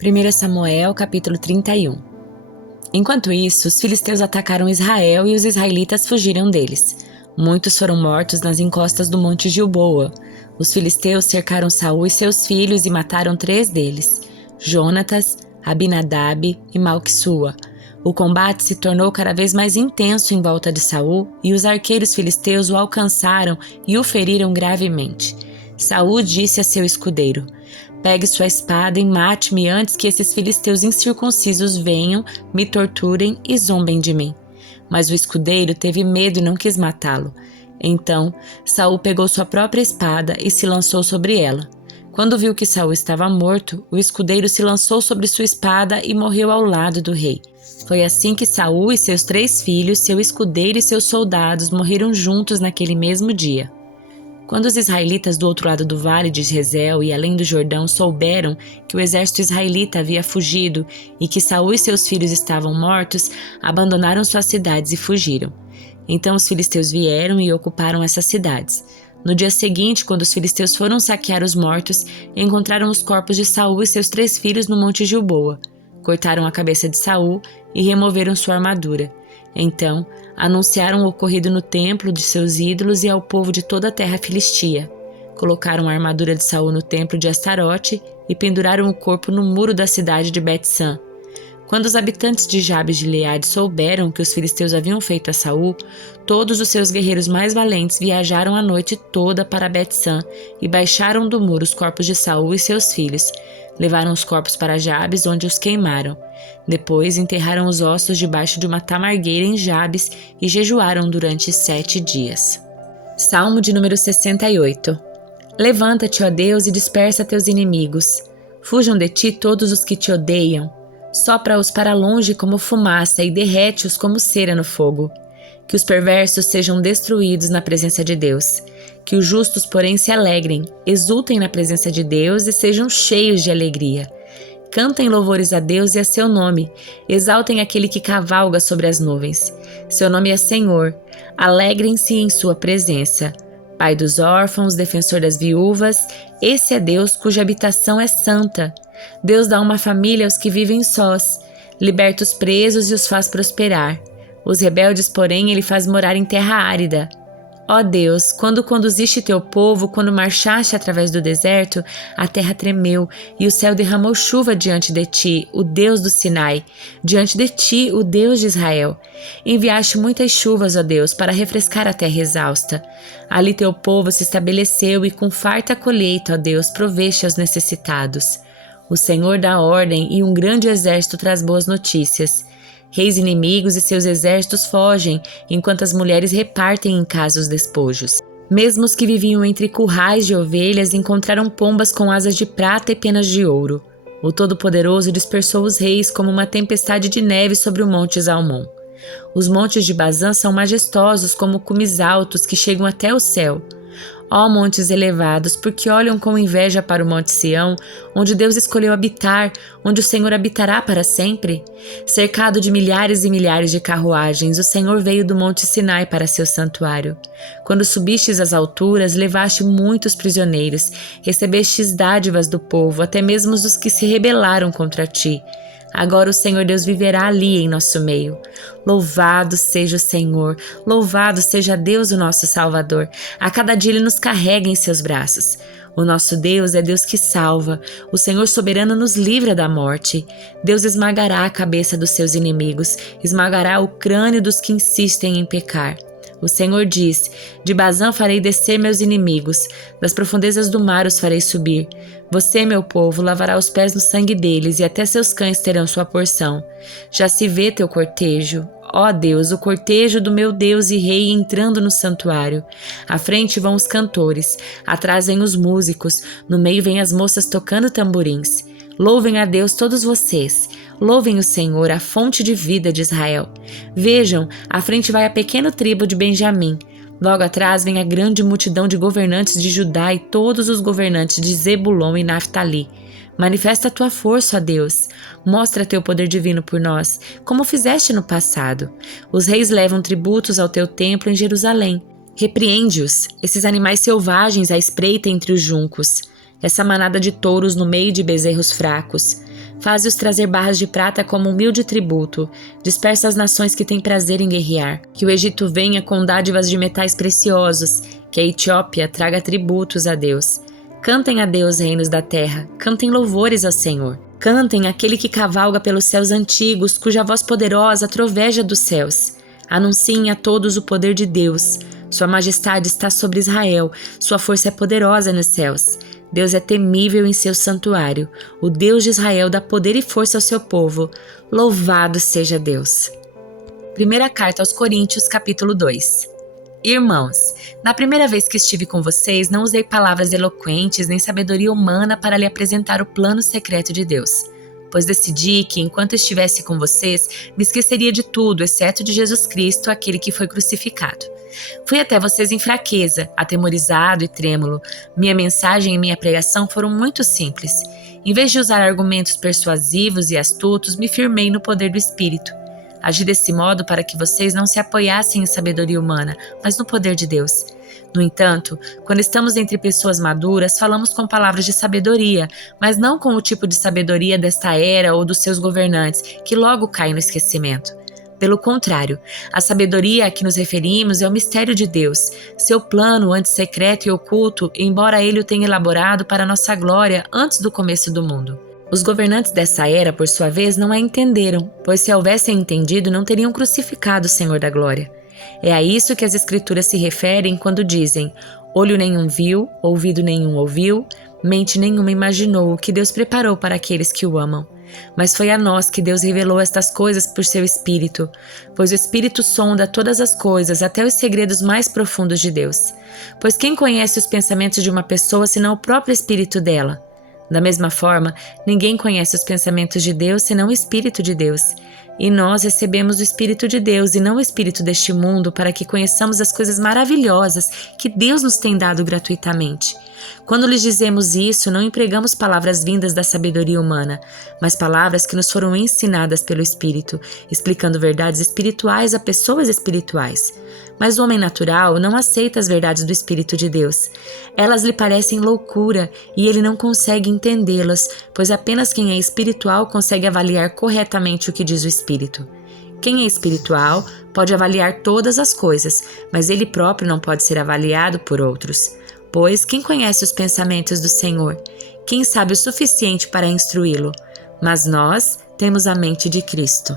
1 Samuel, capítulo 31. Enquanto isso, os filisteus atacaram Israel e os israelitas fugiram deles. Muitos foram mortos nas encostas do monte Gilboa. Os filisteus cercaram Saul e seus filhos e mataram 3 deles, Jonatas, Abinadab e Malquissua. O combate se tornou cada vez mais intenso em volta de Saul e os arqueiros filisteus o alcançaram e o feriram gravemente. Saul disse a seu escudeiro: "Pegue sua espada e mate-me antes que esses filisteus incircuncisos venham, me torturem e zombem de mim." Mas o escudeiro teve medo e não quis matá-lo. Então, Saul pegou sua própria espada e se lançou sobre ela. Quando viu que Saul estava morto, o escudeiro se lançou sobre sua espada e morreu ao lado do rei. Foi assim que Saul e seus 3 filhos, seu escudeiro e seus soldados morreram juntos naquele mesmo dia. Quando os israelitas do outro lado do vale de Jezreel e além do Jordão souberam que o exército israelita havia fugido e que Saul e seus filhos estavam mortos, abandonaram suas cidades e fugiram. Então os filisteus vieram e ocuparam essas cidades. No dia seguinte, quando os filisteus foram saquear os mortos, encontraram os corpos de Saul e seus 3 filhos no monte Gilboa. Cortaram a cabeça de Saul e removeram sua armadura. Então, anunciaram o ocorrido no templo de seus ídolos e ao povo de toda a terra filistia. Colocaram a armadura de Saul no templo de Astarote e penduraram o corpo no muro da cidade de Bet-San. Quando os habitantes de Jabes de Gileade souberam que os filisteus haviam feito a Saul, todos os seus guerreiros mais valentes viajaram a noite toda para Bet-San e baixaram do muro os corpos de Saul e seus filhos. Levaram os corpos para Jabes, onde os queimaram. Depois enterraram os ossos debaixo de uma tamargueira em Jabes e jejuaram durante 7 dias. Salmo de número 68. Levanta-te, ó Deus, e dispersa teus inimigos. Fujam de ti todos os que te odeiam. Sopra-os para longe como fumaça e derrete-os como cera no fogo. Que os perversos sejam destruídos na presença de Deus. Que os justos, porém, se alegrem, exultem na presença de Deus e sejam cheios de alegria. Cantem louvores a Deus e a seu nome, exaltem aquele que cavalga sobre as nuvens. Seu nome é Senhor, alegrem-se em sua presença. Pai dos órfãos, defensor das viúvas, esse é Deus cuja habitação é santa. Deus dá uma família aos que vivem sós, liberta os presos e os faz prosperar. Os rebeldes, porém, ele faz morar em terra árida. Ó Deus, quando conduziste teu povo, quando marchaste através do deserto, a terra tremeu e o céu derramou chuva diante de ti, o Deus do Sinai, diante de ti, o Deus de Israel. Enviaste muitas chuvas, ó Deus, para refrescar a terra exausta. Ali teu povo se estabeleceu e com farta colheita, ó Deus, proveste aos necessitados. O Senhor dá ordem e um grande exército traz boas notícias. Reis inimigos e seus exércitos fogem, enquanto as mulheres repartem em casa os despojos. Mesmo os que viviam entre currais de ovelhas encontraram pombas com asas de prata e penas de ouro. O Todo-Poderoso dispersou os reis como uma tempestade de neve sobre o monte Zalmon. Os montes de Bazã são majestosos como cumes altos que chegam até o céu. Ó montes elevados, porque olham com inveja para o monte Sião, onde Deus escolheu habitar, onde o Senhor habitará para sempre? Cercado de milhares e milhares de carruagens, o Senhor veio do monte Sinai para seu santuário. Quando subistes às alturas, levaste muitos prisioneiros, recebestes dádivas do povo, até mesmo dos que se rebelaram contra ti. Agora o Senhor Deus viverá ali em nosso meio. Louvado seja o Senhor, louvado seja Deus o nosso Salvador. A cada dia Ele nos carrega em seus braços. O nosso Deus é Deus que salva. O Senhor soberano nos livra da morte. Deus esmagará a cabeça dos seus inimigos, esmagará o crânio dos que insistem em pecar. O Senhor diz: de Bazã farei descer meus inimigos, das profundezas do mar os farei subir. Você, meu povo, lavará os pés no sangue deles, e até seus cães terão sua porção. Já se vê teu cortejo, ó Deus, o cortejo do meu Deus e Rei entrando no santuário. À frente vão os cantores, atrás vêm os músicos, no meio vêm as moças tocando tamborins. Louvem a Deus todos vocês, louvem o Senhor, a fonte de vida de Israel. Vejam, à frente vai a pequena tribo de Benjamim. Logo atrás vem a grande multidão de governantes de Judá e todos os governantes de Zebulon e Naftali. Manifesta a tua força, ó Deus. Mostra teu poder divino por nós, como fizeste no passado. Os reis levam tributos ao teu templo em Jerusalém. Repreende-os, esses animais selvagens à espreita entre os juncos. Essa manada de touros no meio de bezerros fracos. Faze-os trazer barras de prata como humilde tributo. Dispersa as nações que têm prazer em guerrear. Que o Egito venha com dádivas de metais preciosos. Que a Etiópia traga tributos a Deus. Cantem a Deus, reinos da terra. Cantem louvores ao Senhor. Cantem aquele que cavalga pelos céus antigos, cuja voz poderosa troveja dos céus. Anunciem a todos o poder de Deus. Sua majestade está sobre Israel. Sua força é poderosa nos céus. Deus é temível em seu santuário. O Deus de Israel dá poder e força ao seu povo. Louvado seja Deus. Primeira carta aos Coríntios, capítulo 2. Irmãos, na primeira vez que estive com vocês, não usei palavras eloquentes nem sabedoria humana para lhe apresentar o plano secreto de Deus, pois decidi que, enquanto estivesse com vocês, me esqueceria de tudo, exceto de Jesus Cristo, aquele que foi crucificado. Fui até vocês em fraqueza, atemorizado e trêmulo. Minha mensagem e minha pregação foram muito simples. Em vez de usar argumentos persuasivos e astutos, me firmei no poder do Espírito. Agi desse modo para que vocês não se apoiassem em sabedoria humana, mas no poder de Deus. No entanto, quando estamos entre pessoas maduras, falamos com palavras de sabedoria, mas não com o tipo de sabedoria desta era ou dos seus governantes, que logo cai no esquecimento. Pelo contrário, a sabedoria a que nos referimos é o mistério de Deus, seu plano antes secreto e oculto, embora ele o tenha elaborado para nossa glória antes do começo do mundo. Os governantes dessa era, por sua vez, não a entenderam, pois se a houvessem entendido, não teriam crucificado o Senhor da glória. É a isso que as Escrituras se referem quando dizem: olho nenhum viu, ouvido nenhum ouviu, mente nenhuma imaginou o que Deus preparou para aqueles que o amam. Mas foi a nós que Deus revelou estas coisas por seu Espírito, pois o Espírito sonda todas as coisas, até os segredos mais profundos de Deus. Pois quem conhece os pensamentos de uma pessoa senão o próprio Espírito dela? Da mesma forma, ninguém conhece os pensamentos de Deus senão o Espírito de Deus. E nós recebemos o Espírito de Deus e não o Espírito deste mundo para que conheçamos as coisas maravilhosas que Deus nos tem dado gratuitamente. Quando lhes dizemos isso, não empregamos palavras vindas da sabedoria humana, mas palavras que nos foram ensinadas pelo Espírito, explicando verdades espirituais a pessoas espirituais. Mas o homem natural não aceita as verdades do Espírito de Deus. Elas lhe parecem loucura e ele não consegue entendê-las, pois apenas quem é espiritual consegue avaliar corretamente o que diz o Espírito. Quem é espiritual pode avaliar todas as coisas, mas ele próprio não pode ser avaliado por outros. Pois quem conhece os pensamentos do Senhor? Quem sabe o suficiente para instruí-lo? Mas nós temos a mente de Cristo.